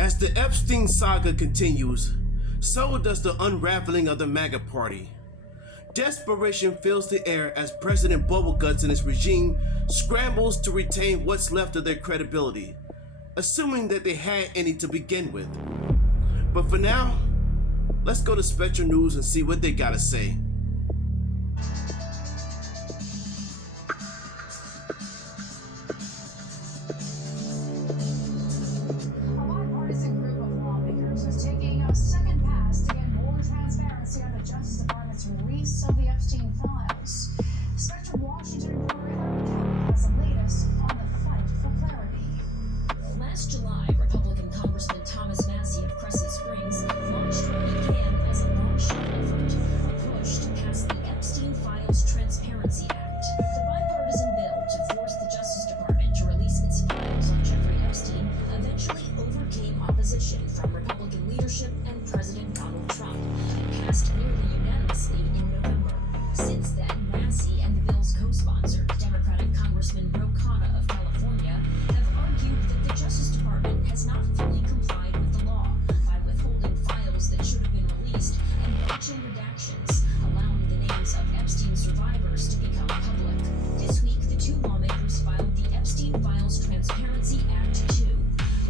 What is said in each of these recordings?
As the Epstein saga continues, so does the unraveling of the MAGA party. Desperation fills the air as President Bubbleguts and his regime scrambles to retain what's left of their credibility, assuming that they had any to begin with. But for now, let's go to Spectrum News and see what they gotta say. Release of the Epstein files. Spectrum Washington reporter has the latest on the fight for clarity. Last July, Republican Congressman Thomas Massey of Crescent Springs launched what began as a long-shot effort, a push to pass the Epstein Files Transparency Act, the bipartisan bill to force the Justice Department to release its files on Jeffrey Epstein eventually overcame opposition from Republican leadership and President Donald Trump, passed nearly unanimously in November. Since then, Massey and the bill's co-sponsor, Democratic Congressman Ro Khanna of California, have argued that the Justice Department has not fully complied with the law by withholding files that should have been released and bunching redactions, allowing the names of Epstein survivors to become public. This week, the two lawmakers filed the Epstein Files Transparency Act 2,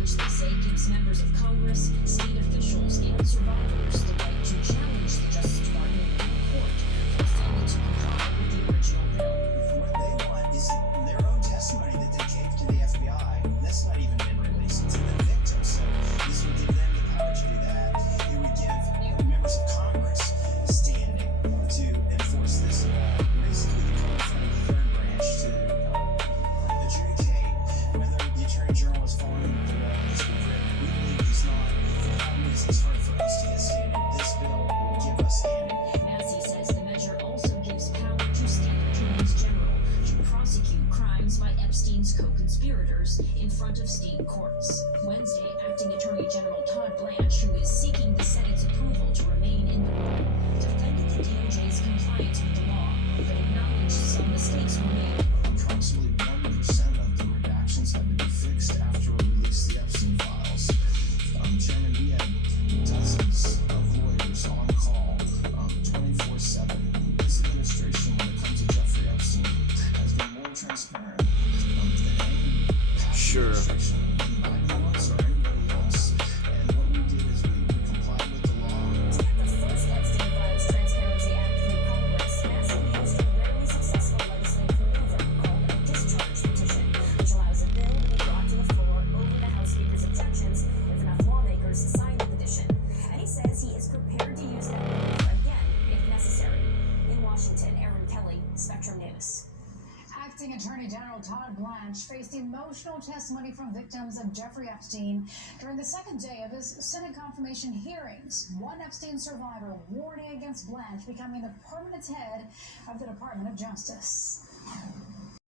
which they say gives members of Congress, state officials, and survivors the right to challenge the Justice Department in court for failing to comply with the original bill. What they want is their own testimony that they gave to the FBI. That's not even been released to the victims. So this would give them the power to do that. It would give members of Congress standing to enforce this law. Basically, they come in front of the third branch to adjudicate whether the Attorney General is following the law as we've written. We believe he's not. The problem is it's hard for us to get standing. This bill will give us standing. Massey says the measure also gives power to state attorneys general to prosecute crimes by Epstein's co-conspirators in front of state courts. Wednesday, Acting Attorney General Todd Blanche, who is seeking the Senate's approval to remain in the role, defended the DOJ's compliance with the law, but acknowledged some mistakes were made. Approximately 1% of the redactions have been fixed after we released the Epstein files. Chairman, we had dozens of lawyers on call 24/7. This administration, when it comes to Jeffrey Epstein, has been more transparent than any past Sure. administration by us or anybody else. And what we did is we complied with the law. The first Epstein Files Transparency Act through Congress, Massey used a rarely successful legislative maneuver called a discharge petition, which allows a bill to be brought to the floor over the House Speaker's objections if enough lawmakers sign the petition. And he says he is prepared to use that maneuver again if necessary. In Washington, Aaron Kelly, Spectrum News. Acting Attorney General Todd Blanche faced emotional testimony from victims of Jeffrey Epstein during the second day of his Senate confirmation hearings. One Epstein survivor warning against Blanche becoming the permanent head of the Department of Justice.